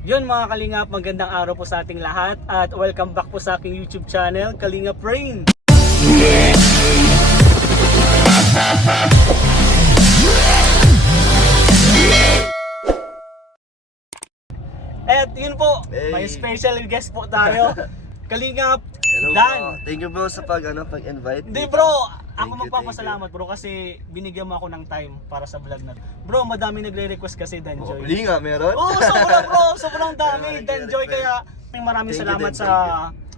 Yun mga Kalingap, magandang araw po sa ating lahat at welcome back po sa aking YouTube channel, Kalingap Rain. At yun po, may special guest po tayo, Kalingap Hello Dan. bro. Thank you bro sa pag-invite. Hindi dito. bro, ako Thank you, magpapasalamat bro kasi binigyan mo ako ng time para sa vlog na. Bro, madami nagre-request kasi Danjoy. Hindi nga, meron? Oo, sobrang bro, sobrang dami. Meron Danjoy, nagre-request. kaya maraming Thank you salamat din, sa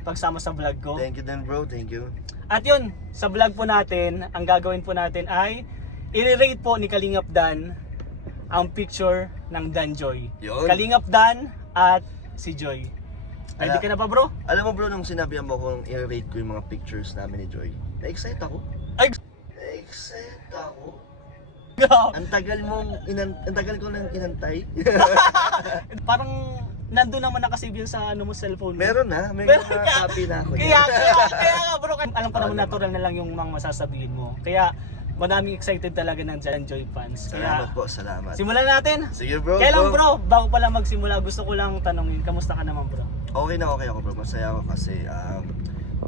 pagsama sa vlog ko. Thank you din bro, thank you. At yun, sa vlog po natin, ang gagawin po natin ay i-rate po ni Kalingap Dan ang picture ng Danjoy. Yun. Kalingap Dan at si Joy. Ready ka na ba bro? Alam mo bro, nung sinabihan mo kung i-rate ko yung mga pictures namin ni Joy, na-excite ako. Ay, Na-excite ako. grabe. Ang tagal ko nang inantay. Parang nandun naman nakasave yun sa ano mo cellphone mo. Meron na, may Meron mga ka. copy na ako. Kaya nga bro, alam ko naman Ano ba? natural na lang yung mga masasabihin mo. Kaya madaming excited talaga ng Danjoy fans. Salamat Kaya po, salamat. simulan natin. Sige bro. Kaya lang bro, bago pala magsimula, gusto ko lang tanongin, kamusta ka naman bro? Okay na okay ako bro, masaya ako kasi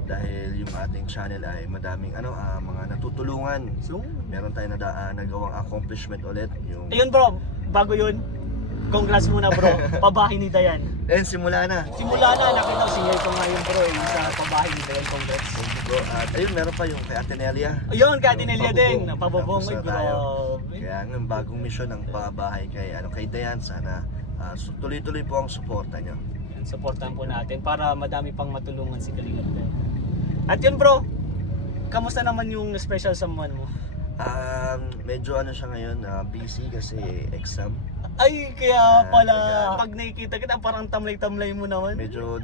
dahil yung ating channel ay madaming mga natutulungan. So, Meron tayong nagawang accomplishment ulit yung ayun bro, bago yun, congrats muna bro, pabahay ni Dayan. and simula na. Simula na, nakita ko single ko ngayon bro, yung sa pabahay ni Dayan, congrats. Thank you bro. At ayun, meron pa yung kay Atenelia. Ayun, Katinelia din, pababong, Tapos ay na tayo. grabe. Kaya ng bagong mission ng pabahay kay Dayan, sana tuloy-tuloy po ang suporta nyo. Yan, supportan po natin para madami pang matulungan si Kalingap Dan. At yun bro, kamusta naman yung special someone mo? Medyo siya ngayon, busy kasi exam. Ay, kaya pala, kaya- pag nakikita kita, parang tamlay-tamlay mo naman. Medyo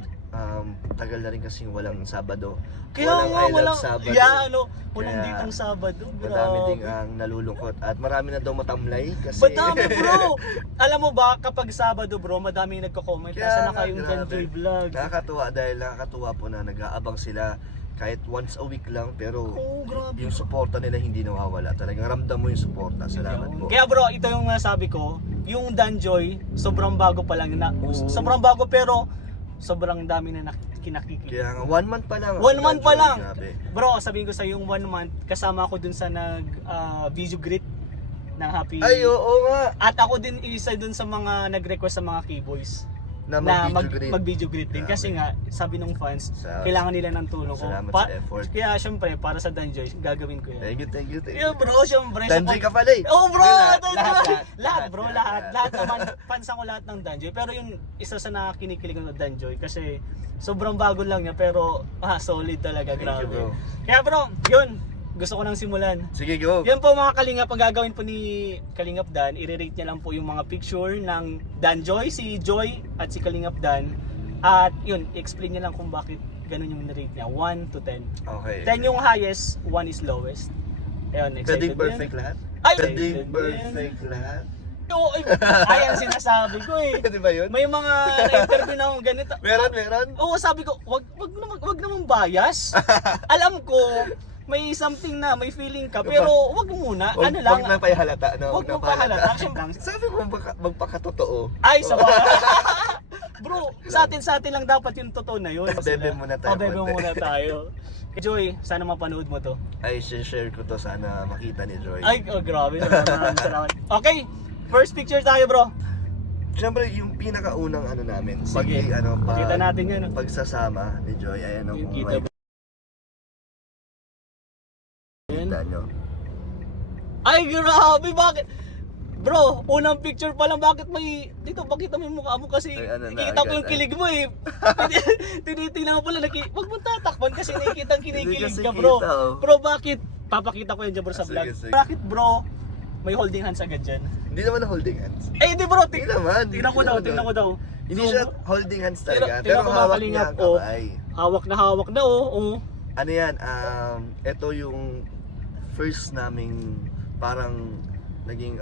tagal na rin kasi walang Sabado. Kaya nga, I love walang, Sabado. yeah, walang Kaya ditong Sabado. Madami Grabe. ding ang nalulungkot at marami na daw matamlay kasi Madami bro! Alam mo ba, kapag Sabado bro, madami nagko-comment. Kaya Nasa na nga, kayong grabe. Danjoy vlog. nakakatuwa dahil nakakatuwa po na nag-aabang sila kahit once a week lang pero Oo, grabe. yung suporta nila hindi nawawala. Talagang ramdam mo yung suporta. Salamat po. Kaya bro, ito yung sabi ko, yung Danjoy, sobrang bago pa lang. Sobrang bago pero sobrang dami na kinakikita. Kaya nga 1 month pa lang. 1 month pa Joy, lang. grabe. Bro, sabihin ko sa yung 1 month, kasama ako dun sa video greet ng Happy. Ay, oo nga. At ako din isa dun sa mga nag-request sa mga K-boys Na na mag-video mag-video greet greet. din. Grabe. Kasi nga, sabi ng fans, Sa- kailangan nila ng tulong ko. Salamat sa effort. Kaya syempre, para sa Danjoy, gagawin ko yan. Thank you. Yeah bro, syempre. Danjoy ka pala eh. Oh bro, Lahat, lahat bro, lahat naman, fans ako lahat ng Danjoy. Pero yung isa sa nakakinikilig ng Danjoy kasi sobrang bago lang niya pero solid talaga, Thank grabe. you, bro. Kaya bro, yun, gusto ko nang simulan. Sige, go. Yan po mga Kalingap, ang gagawin po ni Kalingap Dan, i-rate niya lang po yung mga picture ng Danjoy, si Joy at si Kalingap Dan. At yun, explain niya lang kung bakit ganun yung rate niya, 1 to 10. Okay. 10 yung highest, 1 is lowest. Ayun, excited Pwedeng perfect lahat? Ay, Pwedeng excited perfect lahat? Oo, ay, ang sinasabi ko eh. Di ba yun? May mga na-interview na akong ganito. Meron? Oo, sabi ko, wag naman bias. Alam ko, may something na, may feeling ka, pero wag muna. Ano lang, Huwag na pahalata. No? wag mo pahalata. Siyempre, Sabi ko, magpakatotoo. ay, sa bro, sa atin lang dapat yung totoo na yun. Pabebe muna tayo Pabebe konti. muna tayo. Joy, sana mapanood mo to. Ay, share ko to sana makita ni Joy. Ay, oh, grabe. Maraming salamat. Okay, first picture tayo bro. Siyempre, yung pinakaunang namin. Sige, kita natin yun. Pagsasama ni Joy, ay Yung kita ba? Kita nyo. Ay, grabe, bakit? Bro, unang picture pa lang, bakit may... Dito, pakita mo yung mukha mo kasi Ay, na nakikita ko agad, yung kilig mo eh. Tinitingnan mo pala, wag mo tatakpan kasi nakikita ang kinikilig Hindi kasi ka bro. kita, oh. Bro, bakit? Papakita ko yan dyan bro sa Sige, vlog. sige. Bakit bro, may holding hands agad dyan? Hindi naman na holding hands. Eh, hindi bro, Hindi naman. tingnan ko daw. Hindi So, siya holding hands talaga. tingnan Pero ko, hawak Kalingap, niya ang oh. kamay. hawak na oh. Ano yan, ito yung first naming parang naging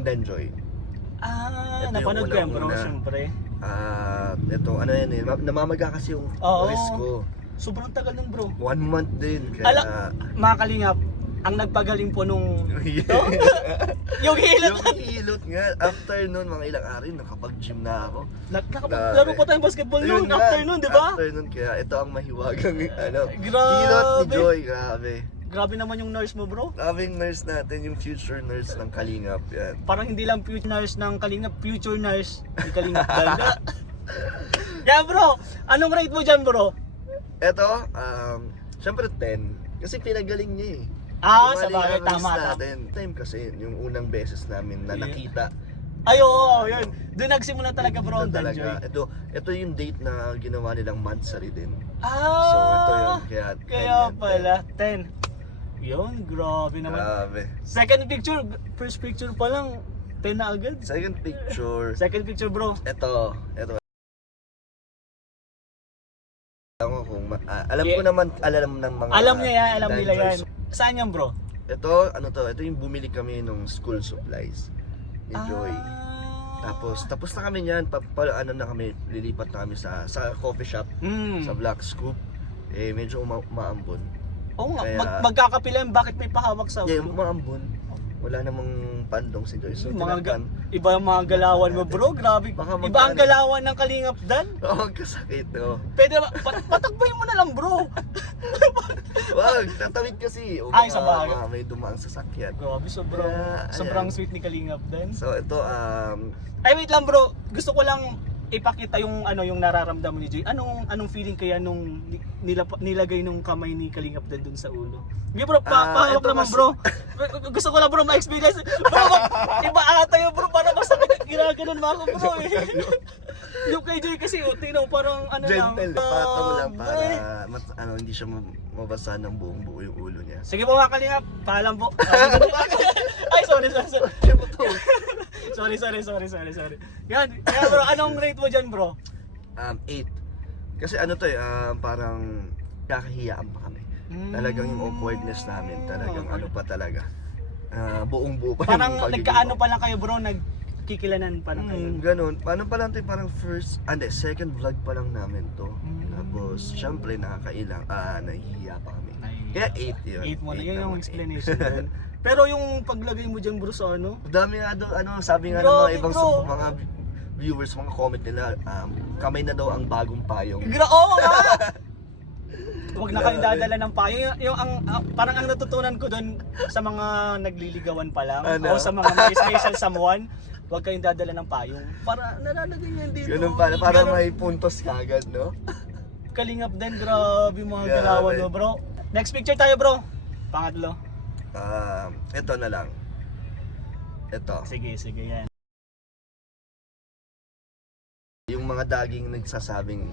Danjoy. Ito yung Napanood ko yan bro, unang-una. syempre. Ito, yan eh, namamaga kasi yung Oo. wrist ko. Sobrang tagal nun bro. 1 month din, kaya... Mga Kalingap, ang nagpagaling po nung yung hilot. Yung hilot nga. After nun, mga ilang araw, nakapag-gym na ako. Nakapaglaro pa tayong basketball noon, Yun nga, after noon, di ba? After nun, kaya ito ang mahiwagang Grabe. hilot ni Joy. Grabe. Grabe naman yung nurse mo, bro. Grabe yung nurse natin, yung future nurse ng Kalingap. Yan. Parang hindi lang future nurse ng Kalingap, future nurse ni Kalingap Danda. Yeah, bro. Anong rate mo dyan, bro? Ito, syempre 10. Kasi pinagaling niya eh. Sa bagay, tama. Natin. Time kasi, yung unang beses namin na nakita. Ay, oo, yun. Doon nagsimula talaga, bro, ang talaga. Danjoy. Ito yung date na ginawa nilang Mansari din. Ah, So, ito yun. Kaya pala, 10. Yun, grabe naman. Grabe. Second picture, first picture pa lang, 10 na agad. Second picture. Second picture, bro. Ito. Alam ko naman, alam ng mga Alam niya yan, alam nila yan. dancers. Saan yan, bro? Ito, ito yung bumili kami nung school supplies ni Joy. Tapos na kami niyan, na kami, lilipat na kami sa coffee shop, sa Black Scoop. Medyo umaambon. Oo nga, Kaya- magkakapilan, bakit may pahawak sa Yeah, ulo? umaambon. Wala namang pandong si Joy. So, Iba ang mga galawan mo, bro, grabe. Baka Iba ang galawan ng Kalingap Dan. Oo, kasakit, no? Pwede ba, patakbay mo na lang, bro. Wag, tatawid kasi. O Ay, baka sa bagay. may dumaang sasakyan. Grabe, sobrang sweet ni Kalingap Dan. So, ito, Ay, wait lang, bro. Gusto ko lang ipakita yung yung nararamdaman ni Joy. Anong feeling kaya nung nilagay nung kamay ni Kalingap Dan dun sa ulo? Hindi, bro, pahawak ito naman, mas- bro. Gusto ko lang, bro, ma-experience. Bro, iba ata yun, bro, para masakit. Ginaganon mo ako, bro, eh. Yung kay Joy kasi, tinaw, parang gentle. Patong lang para eh. hindi siya mabasa ng buong buo yung ulo niya. Sige po, mga Kalingap. Paalam po. Ay, sorry. Sorry. Yan, bro, anong rate mo dyan, bro? 8. Kasi parang kakahiyaan pa kami. Talagang yung awkwardness namin, talagang pa talaga. Buong buo pa Parang yung pagiging nagkaano pa lang kayo, bro, nagkikilanan pa lang kayo. Ganun. Paano pa lang parang second vlog pa lang namin to. Tapos, syempre nakakailang, nahihiya pa kami. Kaya 8 yun. 8 mo na, yun yung naman, explanation doon. Pero yung paglagay mo dyan, bro, sa ano? Dami nga doon, sabi nga ng Grabe, mga ibang bro. mga viewers, mga comment nila, kamay na daw ang bagong payong. Oo nga! Huwag na kayong dadala ng payo. Parang ang natutunan ko doon sa mga nagliligawan pa lang, Ano? o sa mga may special someone, huwag kayong dadala ng payong. Para nalalagay yan dito. Ganun para Ganun. may puntos kagad, no? Kalingap din, grabe mga Grabe. galawan mo, bro. Next picture tayo, bro. Pangatlo. Ito na lang. Ito. Sige, yan. Yung mga daging nagsasabing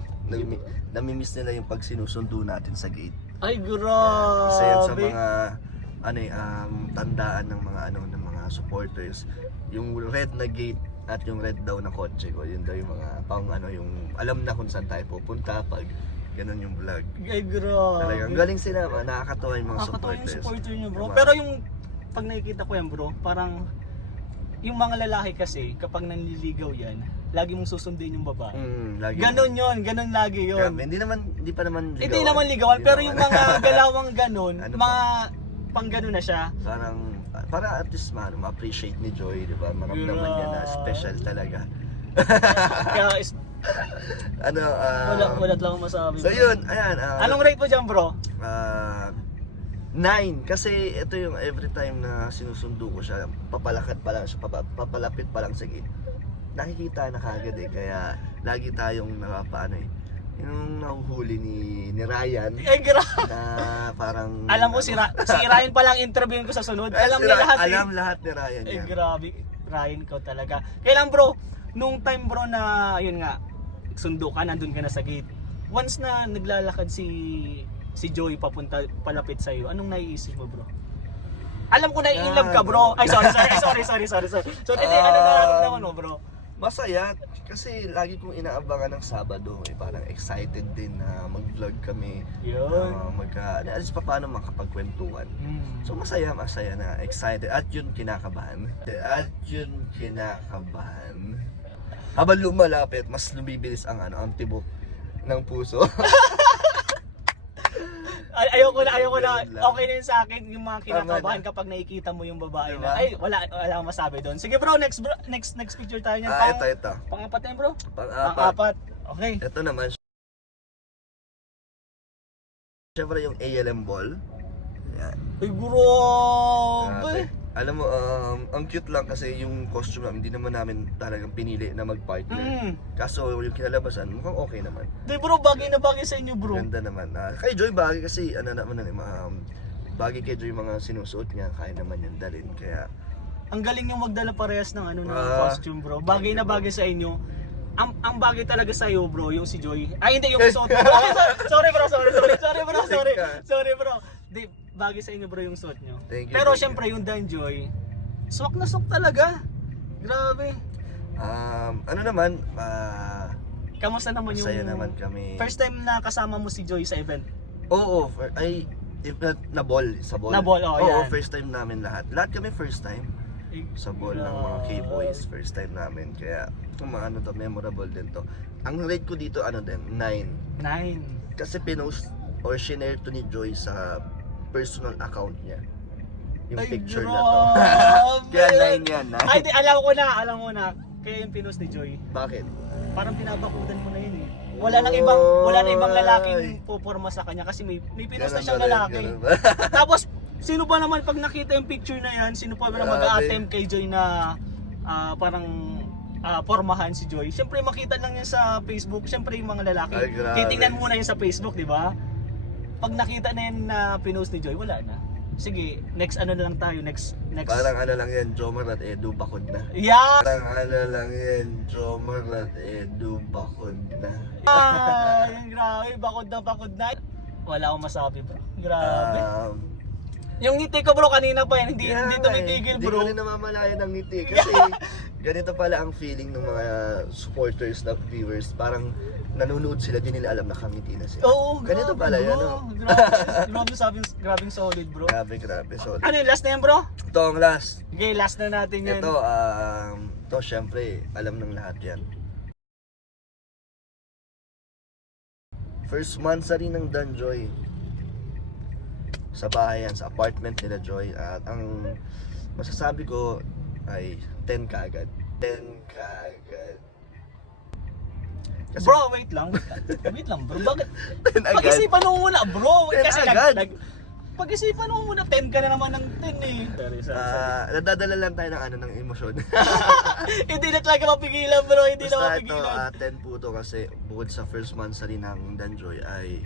namimiss nila yung pag sinusundo natin sa gate. Ay, Isa yan sa grabe. mga tandaan ng mga supporters. Yung red na gate at yung red daw na kotse ko, yun daw yung mga yung alam na kung saan tayo pupunta pag ganun yung vlog. Ay, grabe. Talagang galing sila, nakakatawa yung mga Nakakatawa yung supporters. supporter nyo, bro. Diba? Pero yung pag nakikita ko yan, bro, parang yung mga lalaki kasi, kapag nanliligaw yan, lagi mong susundin yung babae. Lagi. Ganon lagi yun. Grabe, hindi pa naman ligawan. Hindi naman ligawan, Hindi pero naman. yung mga galawang ganon, Ano mga pang ganon na siya. Para at least ma-appreciate ni Joy, di ba? Maramdaman niya na special talaga. Kaya wala lang masabi. So yun, ayan. Anong rate mo dyan, bro? 9. Kasi ito yung every time na sinusundo ko siya, papalapit pa lang sa gate. Nakikita na kagad eh, kaya lagi tayong yung nahuhuli ni Ryan Ay, grabe. na parang Alam mo, si Ryan pa lang interviewin ko sa sunod. Alam niya lahat eh. Alam lahat ni Ryan Eh, yan. grabe. Ryan ko talaga. Kailan, bro, nung time, bro, na, yun nga, sundo ka, nandun ka na sa gate. Once na naglalakad si Joey palapit sa iyo, anong naiisip mo, bro? Alam ko na in love ka, bro. Ay, sorry. So, hindi, ano nararamdaman mo, bro? Masaya kasi lagi kong inaabangan ng Sabado, parang excited din na mag-vlog kami. Yun. At least paano makapagkwentuhan. So masaya na, excited at yun kinakabahan. Habang lumalapit, mas lumibilis ang tibok ng puso. Ay, ayoko na. Ganun lang. Okay na yun sa akin yung mga kinakabahan kapag nakikita mo yung babae Diba? na. Ay, wala akong masabi doon. Sige bro, next picture tayo niyan. Ito. Pang-apat na yun bro? Pang-apat. Pang-apat. Okay. Ito naman, syempre yung ALM ball. Yan. Ay, grabe. Grabe. Alam mo, ang cute lang kasi yung costume namin, hindi naman namin talagang pinili na mag-partner. Kaso yung kinalabasan, mukhang okay naman. Di bro, bagay na bagay sa inyo bro. Ganda naman. Kay Joy bagay kasi, bagay kay Joy yung mga sinusuot niya, kaya naman yan dalhin. Kaya, Ang galing yung magdala parehas ng ng costume bro. Bagay na thank you, bro. bagay sa inyo. Ang bagay talaga sa iyo bro, yung si Joy. Ay hindi, yung suot mo. Ay, sorry bro. Sorry bro. Di, bagay sa inyo bro yung suot nyo. Thank you, Pero thank syempre yung Danjoy, swak na swak talaga. Grabe. ano naman, Kamusta naman yung... masaya naman kami. First time na kasama mo si Joy sa event. Oo, if not, na ball, sa ball. Na ball, oo, yan. first time namin lahat. Lahat kami first time. Sa ball ng mga K-boys, first time namin. Kaya, memorable din to. Ang rate ko dito, 9. 9. Kasi pinost or shinare to ni Joy sa personal account niya. Yung Ay, picture na grabe. to. Kaya 9 yan, Ay, di, alam ko na. Kaya yung pinost ni Joy. Bakit? Parang pinabakudan mo na yun eh. Wala na ibang lalaking puporma sa kanya kasi may pinost na siyang lalaki. Tapos, sino ba naman pag nakita yung picture na yan, sino pa naman mag-a-attempt kay Joy na parang pormahan si Joy? Siyempre makita lang yan sa Facebook, siyempre yung mga lalaki. Ay, grabe. Titingnan muna yun sa Facebook, di ba? Pag nakita na yan na pinost ni Joy, wala na. Sige, next na lang tayo, next. Parang lang yan, Jomar at Edu, bakod na. Yeah! Parang lang yan, Jomar at Edu, bakod na. Ay, grabe, bakod na. Wala akong masabi bro, grabe. Yung ngiti ko bro kanina pa yan, hindi tumitigil bro. Hindi ko rin namamalayan ng ngiti kasi ganito pala ang feeling ng mga supporters na viewers. Parang nanonood sila, di nila alam na kangiti na sila. Oo, ganito pala bro. yan, no? Grabing solid bro. Grabe. So, Ano yung last na yan bro? ito ang last. Okay, last na natin yan. Ito syempre, alam ng lahat yan. First month sa rin ng Danjoy. Sa bahay yan, sa apartment nila Joy. At ang masasabi ko ay 10 kaagad. 10 kaagad. Kasi, Bro, wait lang bro. Bakit? 10 agad. Pag-isipan mo muna bro. 10 Kasi agad. pag-isipan mo muna, 10 ka na naman ng 10 eh. Nadadala lang tayo ng emosyon. Hindi na talaga mapigilan bro, hindi na Basta ito, mapigilan. 10 po to kasi bukod sa first month sa rin ng Danjoy ay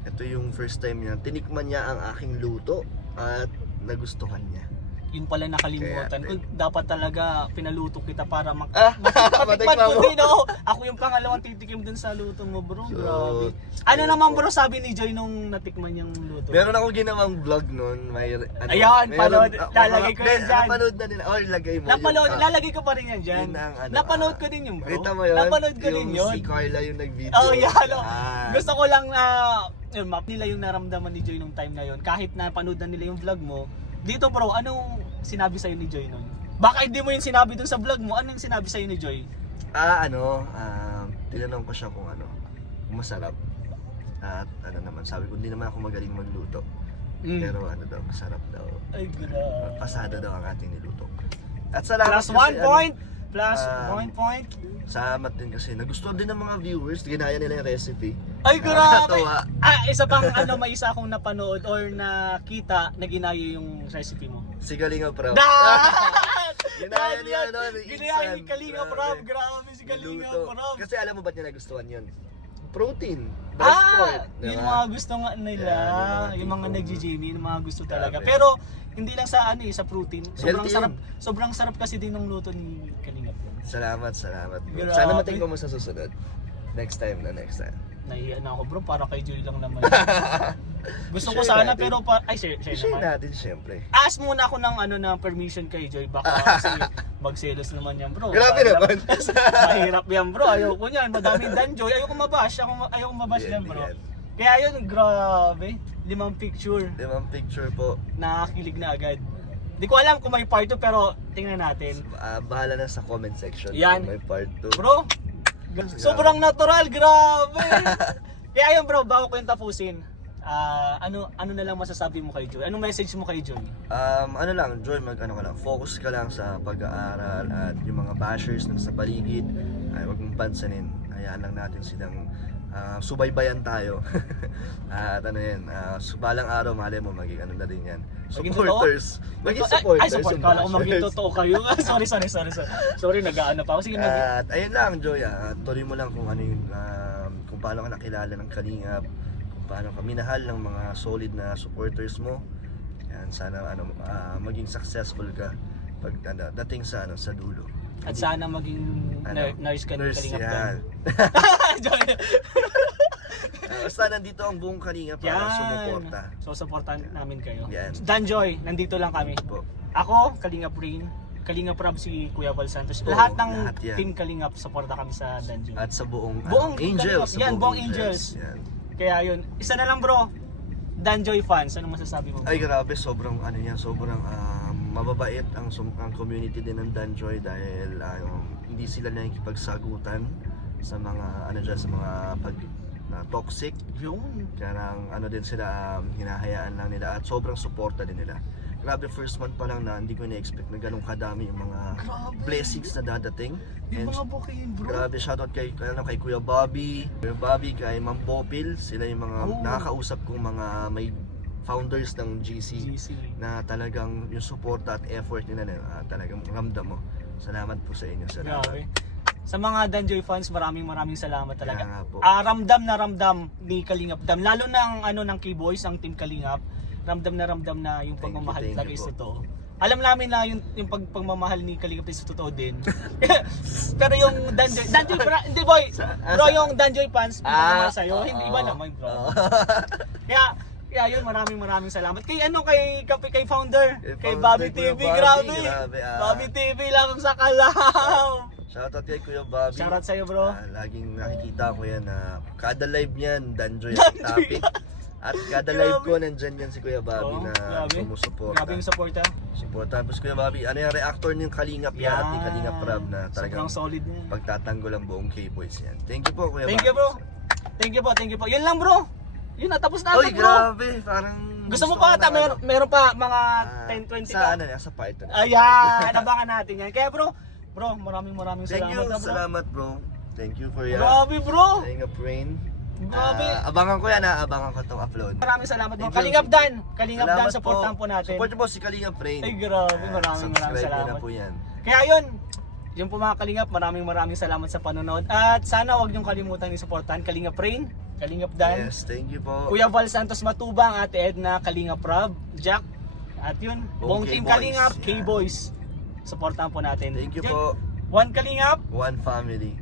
ito yung first time niya, tinikman niya ang aking luto at nagustuhan niya. Yun pala nakalimutan ko. Dapat talaga pinaluto kita para matikman matikman ko mo. din oh. Ako yung pangalawang titikim dun sa luto mo bro. So, Grabe. Ano naman bro sabi ni Joy nung natikman yung luto? Meron akong ginawang vlog noon. Ayan, panood. Lalagay ko yan dyan. Napanood na nila. Ilagay mo. Napanood, lalagay ko pa rin yan dyan. Yun ang Napanood ko din yung bro. Kita mo yun? Napanood ko din yun. Si Carla yung nag-video. Oh, yan. Ah. Gusto ko lang map nila yung naramdaman ni Joy nung time na yun. Kahit na panood na nila yung vlog mo. Dito bro, anong sinabi sa'yo ni Joy nun? Baka hindi mo yung sinabi dun sa vlog mo. Anong sinabi sa'yo ni Joy? Tinanong ko siya kung kung masarap. At naman, sabi ko, hindi naman ako magaling magluto. Pero masarap daw. Ay, grabe. Pasada daw ang ating niluto. At salamat Plus kasi, 1 point! Plus 1 point! Salamat din kasi nagustuhan din ng mga viewers, ginaya nila yung recipe. Ay, grabe! Nakakatawa. Isa pang may isa akong napanood or nakita na ginaya yung recipe mo. Si Kalinga Prab. Ginaya niya Ginaya ni Kalinga Prab. Grabe si Kalinga Niluto. Prab. Kasi alam mo ba't niya nagustuhan yun? Protein. Breast pork. Yung Diba? mga gusto nga nila, Yan, yung mga tipong- nag-gym, yung mga gusto talaga. Grabe. Pero hindi lang sa sa protein. Sobrang Healthy sarap. yun. Sobrang sarap kasi din ng luto ni Kalinga Prab. Salamat. Bro. Grabe. Sana matingin mo sa susunod. Next time. Nahiya na ako bro, para kay Joy lang naman. Gusto ko Share sana natin. pero share Share naman. natin syempre. Ask muna ako ng permission kay Joy baka kasi magselos naman yan bro. Grabe naman. Mahirap yan bro, ayoko niyan. Madaming Danjoy, ayoko mabash, ayoko mabash yan bro. Yan. Kaya yun, grabe. 5 picture, 5 picture po. nakakilig na agad. Di ko alam kung may part 2 pero tingnan natin. Bahala na sa comment section. Yan. Kung may part 2. Bro, sobrang natural, grabe. Kaya yun bro, bago ko yung tapusin. Ano na lang masasabi mo kay Joy? Anong message mo kay Joy? Ano lang, Joy, focus ka lang sa pag-aaral at yung mga bashers na sa paligid, ay huwag mong pansinin. Hayaan lang natin silang subaybayan tayo. At balang araw, malay mo, maging ano na din yan. Maging Supporters. Maging supporters. Ay, support. yung Kala ko maging bashers. totoo kayo. Sorry, nag-aano pa ako. Sige, At ayun lang, Joy, tuloy mo lang kung ano yung, kung paano ka nakilala ng Kalingap, kung paano ka minahal ng mga solid na supporters mo. Yan, sana maging successful ka pag dating sa dulo. At sana maging nurse ka ng Nurse Kalingap yan. Joy. Basta nandito ang buong Kalingap para sumuporta. So, supportan namin kayo. Yan. Danjoy, nandito lang kami. Po. Ako, Kalingap Rain, Kalingap Rob si Kuya Val Santos. Oo, Lahat ng lahat yan. team Kalingap, suporta kami sa Danjoy. At sa buong Kalingap. Angels. Yan, buong Angels. Yan. Kaya yun, isa na lang bro, Danjoy fans, anong masasabi mo? Ay grabe, sobrang mababait ang community din ng Danjoy dahil hindi sila nakikipagsagutan sa mga sa mga toxic. Yun. Kaya din sila, hinahayaan lang nila at sobrang suporta din nila. Grabe, first month pa lang na hindi ko na-expect na ganun kadami yung mga blessings na dadating. Yung And mga booking bro. grabe, shoutout kay Kuya Bobby, kay Ma'am Popil. Sila yung mga nakakausap kong mga may founders ng GC na talagang yung support at effort nila talagang ramdam mo. Salamat po sa inyo. Salamat. Grabe. Sa mga Danjoy fans, maraming salamat talaga. Kaya nga po. Ramdam na ramdam ni Kalingap Dam, lalo ng K-Boys, ang team Kalingap. Ramdam na yung pagmamahal Thank you talaga is po. totoo. Alam namin na yung pagmamahal ni Kalingap is totoo din. Pero yung Danjoy hindi boy, bro, yung Danjoy fans, pagmamahal sa'yo, hindi iba naman bro. Kaya yun, maraming salamat. Kay founder, kay Bobby TV, grabe. Bobby TV lang sa Kalaw. Shoutout kay Kuya Bobby. Shoutout sa'yo bro. Laging nakikita ko yan na kada live niyan, Danjoy ang topic. At kada live ko, nandyan yan si Kuya Bobby na sumusuporta. Grabe yung suporta. Tapos Kuya Bobby, yung reactor ng Kalingap yan at ni Kalingap Rob na talagang sobrang solid niya. pagtatanggol ang buong K-Boys yan. Thank you po Kuya Bobby. Thank you po. Yun lang bro. Yun na, tapos na Oy, bro. grabe, parang Gusto mo pa ata, meron pa mga 10-20 sa pa. sa part na. Ayan, abangan natin yan. Kaya bro, maraming Thank salamat. you, bro. salamat bro. Thank you for your Grabe bro. Kalingap Rain. Grabe. Abangan ko yan abangan ko itong upload. Maraming salamat bro. Thank you. Kalingap Dan, Salamat supportan po natin. Support niyo po si Kalingap Rain. Ay grabe, maraming Subscribe niyo salamat. na po yan. Kaya yun po mga Kalingap, maraming salamat sa panonood. At sana huwag niyong kalimutan i-supportan Kalingap Rain, Kalingap Dan, Yes, thank you po. Kuya Val Santos Matubang, Ate Edna, Kalingap Rob, Jack, at yun, buong team K-Boys. Kalingap, Yan. K-Boys. Supportan po natin. Thank you Yun, po. One Kalingap, One family.